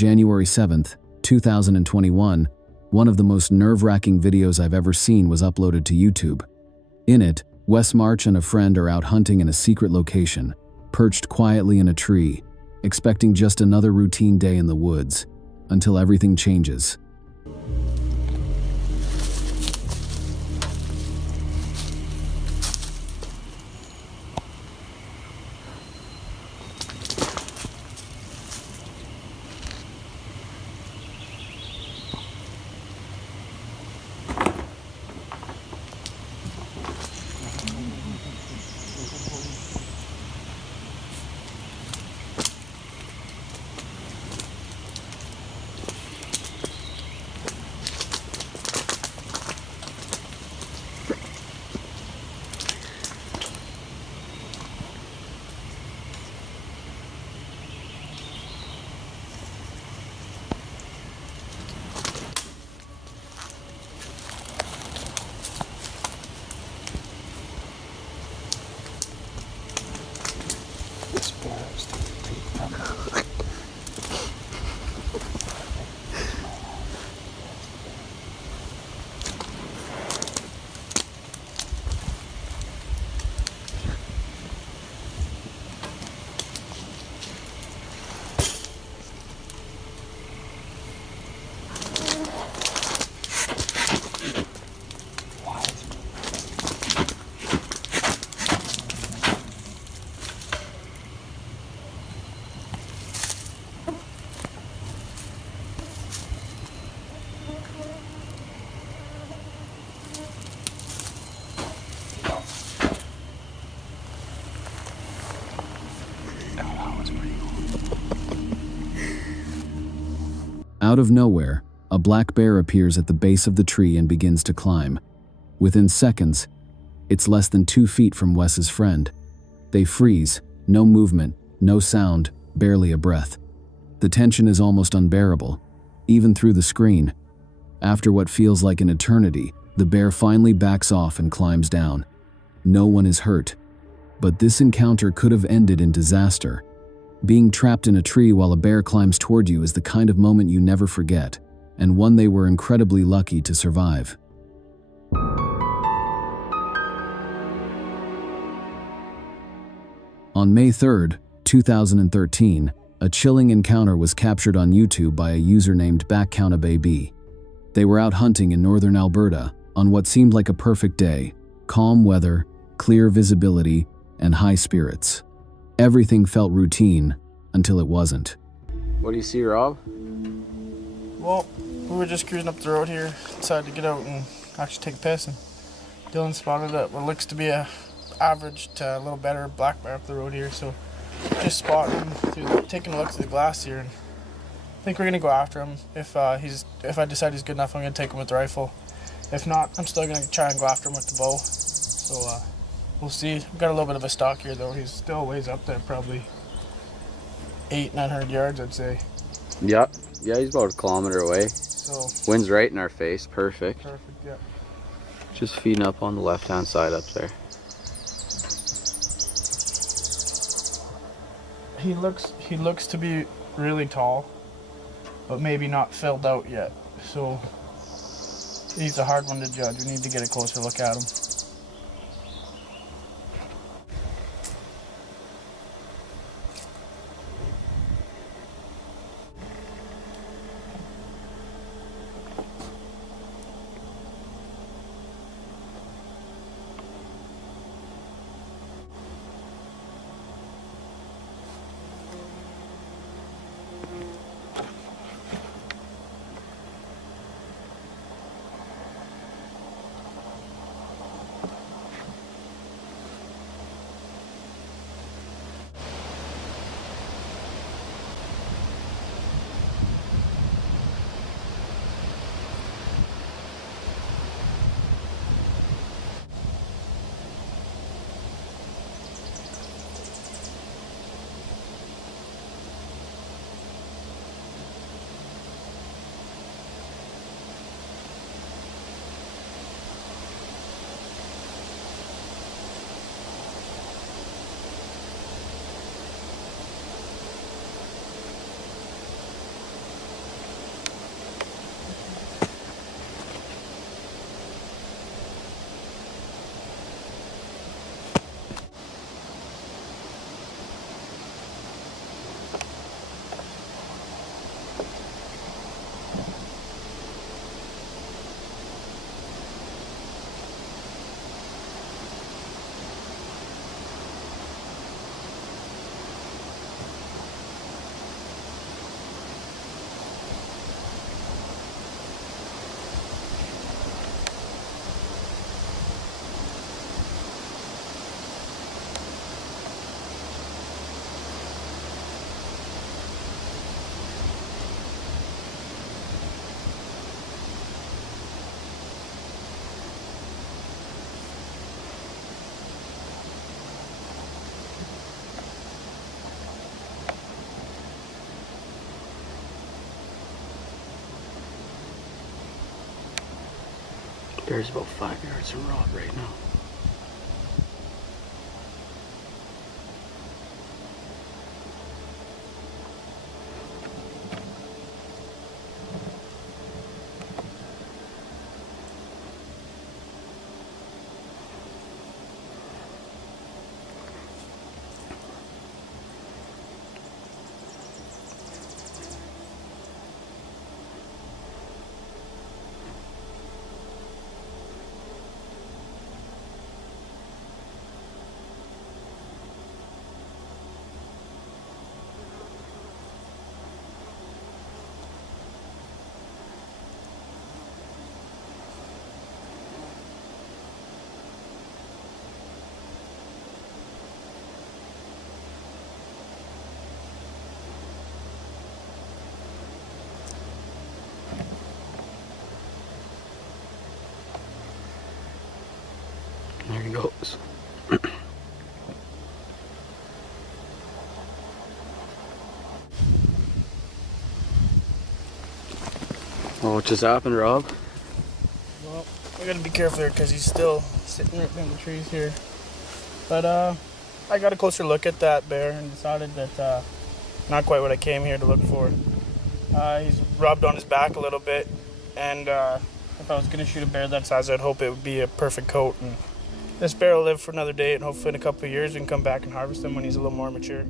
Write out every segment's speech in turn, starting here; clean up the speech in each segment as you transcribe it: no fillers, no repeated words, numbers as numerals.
January 7th, 2021, one of the most nerve-wracking videos I've ever seen was uploaded to YouTube. In it, Wes March and a friend are out hunting in a secret location, perched quietly in a tree, expecting just another routine day in the woods, until everything changes. Out of nowhere, a black bear appears at the base of the tree and begins to climb. Within seconds, it's less than 2 feet from Wes's friend. They freeze, no movement, no sound, barely a breath. The tension is almost unbearable, even through the screen. After what feels like an eternity, the bear finally backs off and climbs down. No one is hurt, but this encounter could have ended in disaster. Being trapped in a tree while a bear climbs toward you is the kind of moment you never forget, and one they were incredibly lucky to survive. On May 3rd, 2013, a chilling encounter was captured on YouTube by a user named BackCountaBaby. They were out hunting in Northern Alberta on what seemed like a perfect day: calm weather, clear visibility, and high spirits. Everything felt routine until it wasn't. What do you see, Rob? Well, we were just cruising up the road here, decided to get out and actually take a piss, and Dylan spotted what looks to be a average to a little better black bear up the road here, so just spotting him, taking a look through the glass here, and I think we're gonna go after him. If I decide he's good enough, I'm gonna take him with the rifle. If not, I'm still gonna try and go after him with the bow. So we'll see. We've got a little bit of a stalk here though. He's still a ways up there, probably 800-900 yards, I'd say. Yep. Yeah, he's about a kilometer away. So wind's right in our face. Perfect. perfect, yeah. Just feeding up on the left-hand side up there. He looks to be really tall, but maybe not filled out yet. So he's a hard one to judge. We need to get a closer look at him. Bear's about 5 yards from Rob right now. There he goes. Oh, what just happened, Rob? Well, we gotta be careful here because he's still sitting right behind the trees here. But I got a closer look at that bear and decided that not quite what I came here to look for. He's rubbed on his back a little bit, and if I was gonna shoot a bear that size, I'd hope it would be a perfect coat. And this bear will live for another day, and hopefully in a couple of years we can come back and harvest him when he's a little more mature.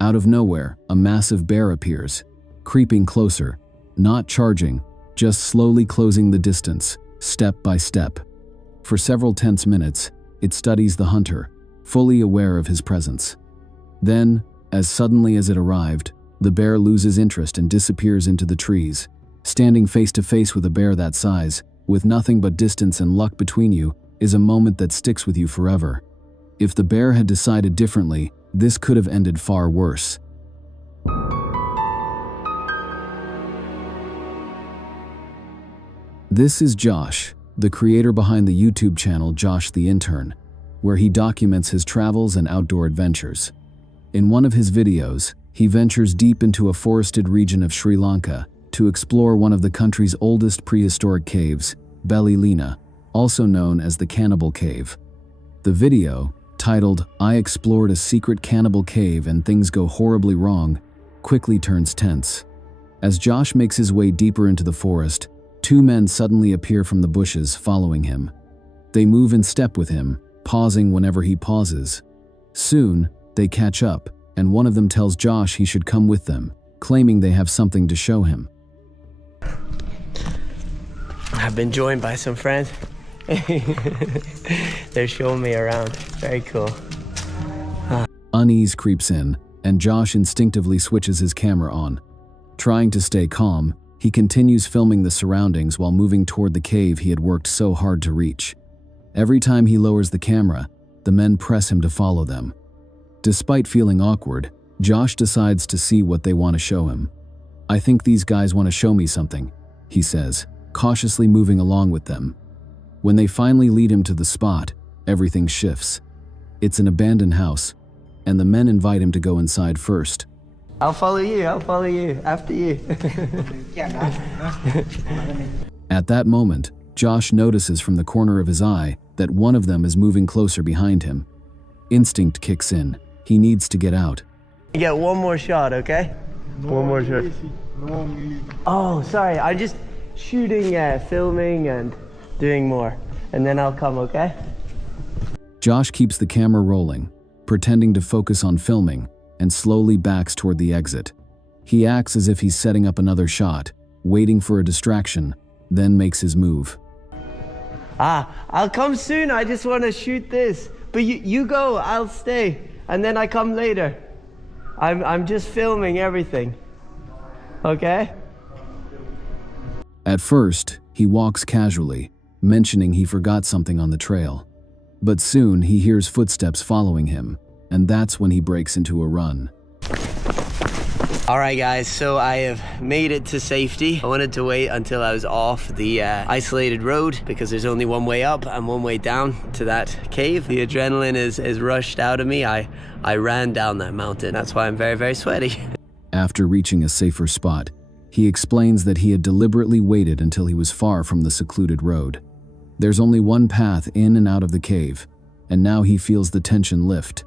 Out of nowhere, a massive bear appears, creeping closer, not charging, just slowly closing the distance, step by step. For several tense minutes, it studies the hunter, fully aware of his presence. Then, as suddenly as it arrived, the bear loses interest and disappears into the trees. Standing face to face with a bear that size, with nothing but distance and luck between you, is a moment that sticks with you forever. If the bear had decided differently, this could have ended far worse. This is Josh, the creator behind the YouTube channel Josh the Intern, where he documents his travels and outdoor adventures. In one of his videos, he ventures deep into a forested region of Sri Lanka to explore one of the country's oldest prehistoric caves, Belly Lina, also known as the Cannibal Cave. The video, titled "I Explored a Secret Cannibal Cave and Things Go Horribly Wrong," quickly turns tense. As Josh makes his way deeper into the forest, two men suddenly appear from the bushes, following him. They move in step with him, pausing whenever he pauses. Soon, they catch up, and one of them tells Josh he should come with them, claiming they have something to show him. I've been joined by some friends. They're showing me around. Very cool. Unease creeps in, and Josh instinctively switches his camera on. Trying to stay calm, he continues filming the surroundings while moving toward the cave he had worked so hard to reach. Every time he lowers the camera, the men press him to follow them. Despite feeling awkward, Josh decides to see what they want to show him. "I think these guys want to show me something," he says, cautiously moving along with them. When they finally lead him to the spot, everything shifts. It's an abandoned house, and the men invite him to go inside first. I'll follow you after you. At that moment, Josh notices from the corner of his eye that one of them is moving closer behind him. Instinct kicks in. He needs to get out. You get one more shot, okay? One more shot. Oh, sorry, I'm just shooting, filming, and doing more. And then I'll come, okay? Josh keeps the camera rolling, pretending to focus on filming, and slowly backs toward the exit. He acts as if he's setting up another shot, waiting for a distraction, then makes his move. I'll come soon. I just want to shoot this. But you go, I'll stay. And then I come later. I'm just filming everything. Okay? At first, he walks casually, mentioning he forgot something on the trail. But soon he hears footsteps following him, and that's when he breaks into a run. All right, guys, so I have made it to safety. I wanted to wait until I was off the isolated road because there's only one way up and one way down to that cave. The adrenaline is rushed out of me. I ran down that mountain. That's why I'm very, very sweaty. After reaching a safer spot, he explains that he had deliberately waited until he was far from the secluded road. There's only one path in and out of the cave, and now he feels the tension lift.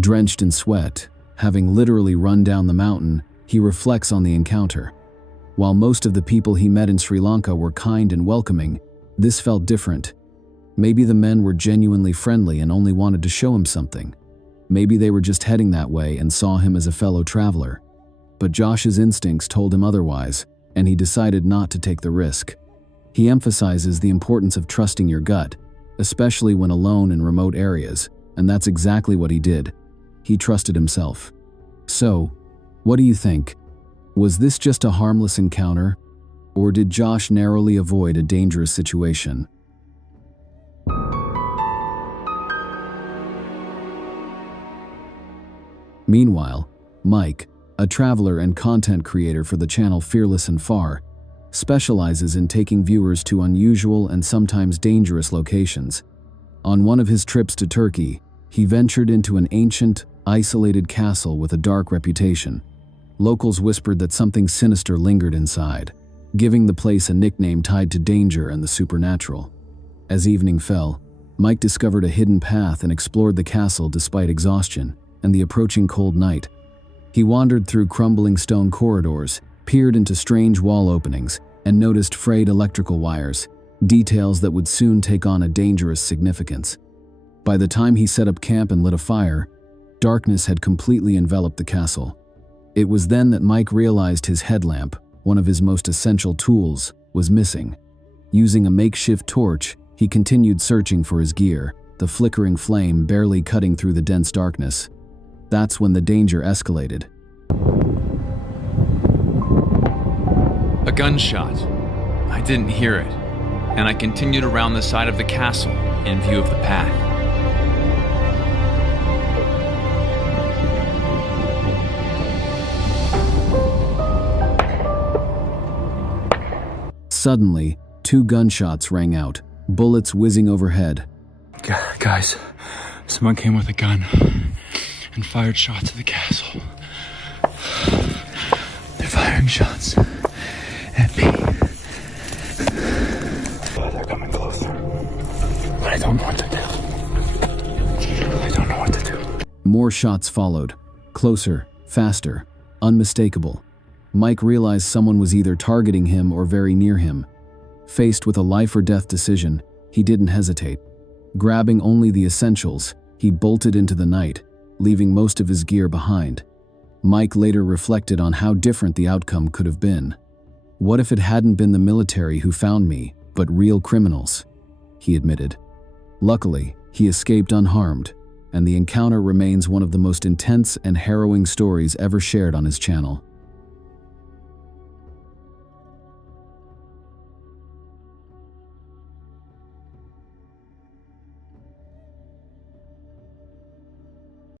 Drenched in sweat, having literally run down the mountain, he reflects on the encounter. While most of the people he met in Sri Lanka were kind and welcoming, this felt different. Maybe the men were genuinely friendly and only wanted to show him something. Maybe they were just heading that way and saw him as a fellow traveler. But Josh's instincts told him otherwise, and he decided not to take the risk. He emphasizes the importance of trusting your gut, especially when alone in remote areas, and that's exactly what he did. He trusted himself. So, what do you think? Was this just a harmless encounter, or did Josh narrowly avoid a dangerous situation? Meanwhile, Mike, a traveler and content creator for the channel Fearless and Far, specializes in taking viewers to unusual and sometimes dangerous locations. On one of his trips to Turkey, he ventured into an ancient, isolated castle with a dark reputation. Locals whispered that something sinister lingered inside, giving the place a nickname tied to danger and the supernatural. As evening fell, Mike discovered a hidden path and explored the castle despite exhaustion and the approaching cold night. He wandered through crumbling stone corridors, peered into strange wall openings, and noticed frayed electrical wires, details that would soon take on a dangerous significance. By the time he set up camp and lit a fire, darkness had completely enveloped the castle. It was then that Mike realized his headlamp, one of his most essential tools, was missing. Using a makeshift torch, he continued searching for his gear, the flickering flame barely cutting through the dense darkness. That's when the danger escalated. A gunshot. I didn't hear it, and I continued around the side of the castle in view of the path. Suddenly, 2 gunshots rang out, bullets whizzing overhead. Guys, someone came with a gun and fired shots at the castle. They're firing shots at me. They're coming closer. But I don't know what to do. I don't know what to do. More shots followed. Closer, faster, unmistakable. Mike realized someone was either targeting him or very near him. Faced with a life or death decision, he didn't hesitate. Grabbing only the essentials, he bolted into the night, leaving most of his gear behind. Mike later reflected on how different the outcome could have been. What if it hadn't been the military who found me, but real criminals? He admitted. Luckily, he escaped unharmed, and the encounter remains one of the most intense and harrowing stories ever shared on his channel.